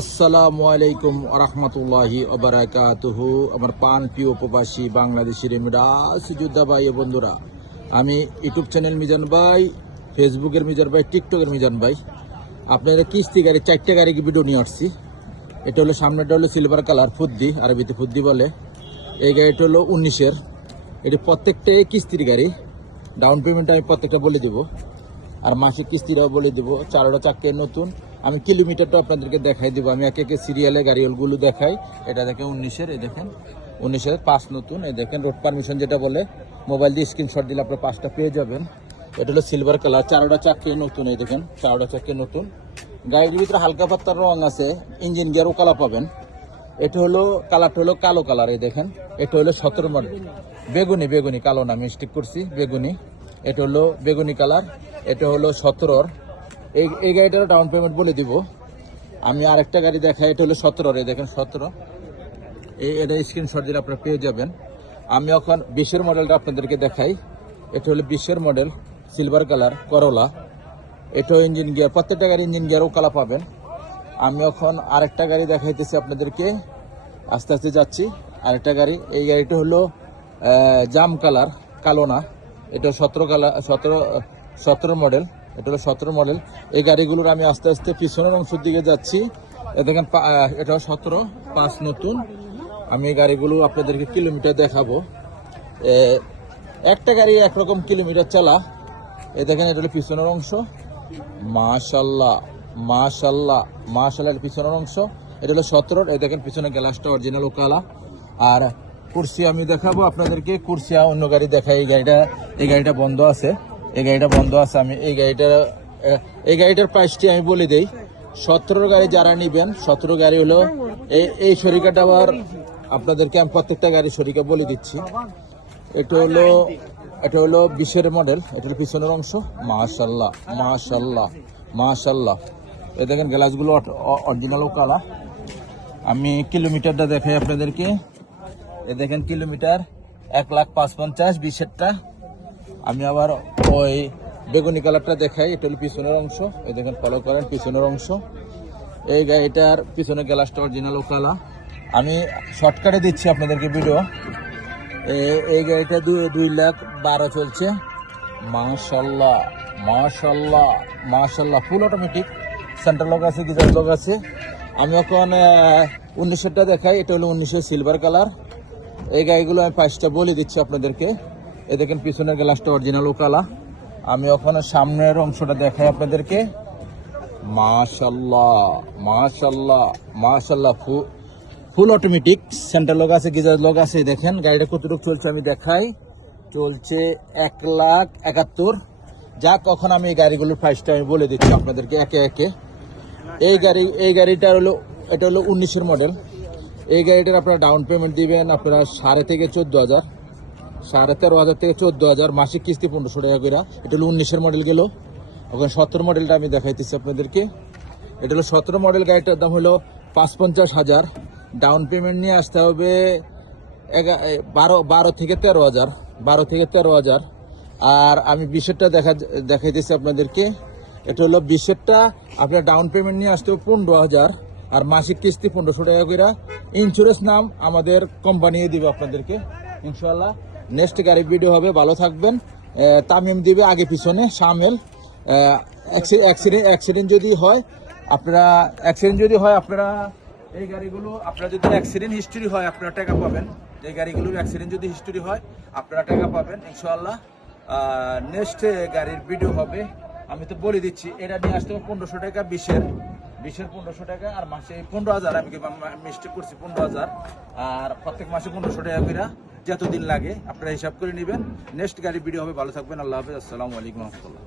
আসসালামু আলাইকুম রহমতুল্লাহি ওবারাকাতুহু। আমার পান প্রিয় প্রবাসী বাংলাদেশের যোদ্ধা ভাই ও বন্ধুরা, আমি ইউটিউব চ্যানেল মিজান ভাই, ফেসবুকের মিজান ভাই, টিকটকের মিজান ভাই। আপনারা কিস্তি গাড়ি 4টে গাড়ি ভিডিও নিয়ে আসছি। এটা হলো সামনেটা হলো সিলভার কালার ফুদ্দি, আরবিতে ফুদ্দি বলে। এই গাড়িটা হলো 19-এর। এটি প্রত্যেকটাই কিস্তির গাড়ি। ডাউন পেমেন্ট আমি প্রত্যেকটা বলে দেবো, আর মাসিক কিস্তিটাও বলে দেবো। চারোটা চাক্কে নতুন। আমি কিলোমিটারটা আপনাদেরকে দেখাই দেবো। আমি একে একে সিরিয়ালে গাড়িগুলো দেখাই। এটা দেখেন 19-এর, এই দেখেন 19-এর 5 নতুন। এই দেখেন রোড পারমিশন যেটা বলে, মোবাইল দিয়ে স্ক্রিনশট দিলে আপনার 5টা পেয়ে যাবেন। এটা হলো সিলভার কালার, চারোটা চাক্কে নতুন। এই দেখেন চারোটা চাক্কে নতুন। গাড়ির ভিতরে হালকা পাত্তার রং আছে, ইঞ্জিন গিয়ারও কালা পাবেন। এটা হলো কালারটা হলো কালো কালার। এই দেখেন এটা হলো 17 মডেল, বেগুনি বেগুনি, কালো না মিস্টেক করছি, বেগুনি। এটা হলো বেগুনি কালার। এটা হলো 17-র। এই গাড়িটার ডাউন পেমেন্ট বলে দিব। আমি আরেকটা গাড়ি দেখাই, এটা হলো 17-র। এই দেখেন 17। এটা স্ক্রিনশট দিলে আপনারা পেয়ে যাবেন। আমি এখন 20-এর মডেলটা আপনাদেরকে দেখাই। এটা হলো 20-এর মডেল, সিলভার কালার, করলা। এটাও ইঞ্জিন গিয়ার, প্রত্যেকটা গাড়ি ইঞ্জিন গিয়ারও কালা পাবেন। আমি এখন আরেকটা গাড়ি দেখাইতেছি আপনাদেরকে, আস্তে আস্তে যাচ্ছি। আরেকটা গাড়ি, এই গাড়িটা হলো জাম কালার, কালো না। এটা 17 মডেল। এটা হলো 17 মডেল। এই গাড়িগুলোর আমি আস্তে আস্তে পিছনের অংশের দিকে যাচ্ছি। দেখেন এটাও 17, 5 নতুন। আমি এই গাড়িগুলো আপনাদেরকে কিলোমিটার দেখাবো। একটা গাড়ি একরকম কিলোমিটার চালা। এই দেখেন এটা হলো পিছনের অংশ। মাশাল্লাহ মাশাল্লাহ মাশাল্লাহ, পিছনের অংশ। এটা হলো 17। এই দেখেন পিছনের গ্লাসটা অরিজিনাল কালা। আর কুরসি আমি দেখাবো আপনাদেরকে। কুরসি অন্য গাড়ি দেখাই। এই গাড়িটা বন্ধ আছে। আমি এই গাড়িটার প্রাইসটি আমি বলে দেই। 17 গাড়ি যারা নিবেন, 17 গাড়ি হলো এই শরিকাটা। আবার আপনাদেরকে আমি প্রত্যেকটা গাড়ির শরিকা বলে দিচ্ছি। এটা হলো 20-এর মডেল। এটা হলো পিছনের অংশ। মাশাল্লাহ মাশাল্লাহ মাশাল্লাহ। এই দেখেন গ্লাসগুলো অরিজিনাল কালা। আমি কিলোমিটারটা দেখাই আপনাদেরকে। এই দেখেন কিলোমিটার 1,05,50, 20-এরটা। আমি আবার ওই বেগুনি কালারটা দেখাই। এটা হলো পিছনের অংশ। এই দেখেন ফলো করেন, পিছনের অংশ। এই গাড়িটার পিছনের গ্লাসটা অরিজিনাল কালা। আমি শর্টকাটে দিচ্ছি আপনাদেরকে ভিডিও। এই গাড়িটা 2,12,000 চলছে। মাশাল্লাহ মাশাল্লাহ মাশাল্লাহ, ফুল অটোমেটিক, সেন্ট্রাল লক আছে, গিজার লক আছে। আমি এখন 19-এরটা দেখাই। এটা হলো 19-এর সিলভার কালার। এই গাড়িগুলো আমি 5টা বলে দিচ্ছি আপনাদেরকে। এই দেখেন পিছনের গ্লাসটা অরিজিনাল কালা। আমি ওখানে সামনের অংশটা দেখাই আপনাদেরকে। মাশাল্লাহ মাশাল্লাহ মাশাল্লাহ, ফুল অটোমেটিক, সেন্ট্রাল লক আছে, গিজার লক আছে। দেখেন গাড়িটা কতটুকু চলছে আমি দেখাই। চলছে 1,71,000। যাক, কখন আমি এই গাড়িগুলোর প্রাইসটা আমি বলে দিচ্ছি আপনাদেরকে একে একে। এই গাড়িটা হলো, এটা হলো 19-এর মডেল। এই গাড়িটার আপনারা ডাউন পেমেন্ট দিবেন আপনারা 13,500 থেকে 14,000, 13,500 থেকে 14,000, মাসিক কিস্তি 1,500 টাকা করে। এটা হলো 19-এর মডেল গেল। ওখানে 17 মডেলটা আমি দেখাইতেছি আপনাদেরকে। এটা হলো 17 মডেল। গাড়িটার দাম হলো 55,000। ডাউন পেমেন্ট নিয়ে আসতে হবে 12 থেকে 13,000, 12 থেকে 13,000। আর আমি 20-এরটা দেখাইতেছি আপনাদেরকে। এটা হলো 20-এরটা। আপনার ডাউন পেমেন্ট নিয়ে আসতে হবে 15,000, আর মাসিক কিস্তি 1,500 টাকা করে। ইন্স্যুরেন্স নাম আমাদের কোম্পানি দিবে আপনাদেরকে ইনশাল্লাহ। নেক্সট গাড়ি ভিডিও হবে, ভালো থাকবেন। তামিম দিবে আগে পিছনে, সামেল। অ্যাক্সিডেন্ট যদি হয় আপনারা এই গাড়িগুলো, আপনারা যদি অ্যাক্সিডেন্ট হিস্টরি হয় আপনারা টাকা পাবেন। এই গাড়িগুলোর অ্যাক্সিডেন্ট যদি হিস্টরি হয় আপনারা টাকা পাবেন ইনশাআল্লাহ। নেক্সট গাড়ির ভিডিও হবে। আমি তো বলে দিচ্ছি, এটা নিয়ে আসতে হবে 1,500 টাকা, 20-এর 1,500 টাকা, আর মাসে 15,000। আমি মিস্টেক করছি, 15,000। আর প্রত্যেক মাসে 1,500 টাকা করে, যতদিন লাগে আপনারা হিসাব করে নেবেন। নেক্সট গাড়ির ভিডিও হবে, ভালো থাকবেন। আল্লাহ হাফেজ, আসসালামু আলাইকুম রহমতুল্লাহ।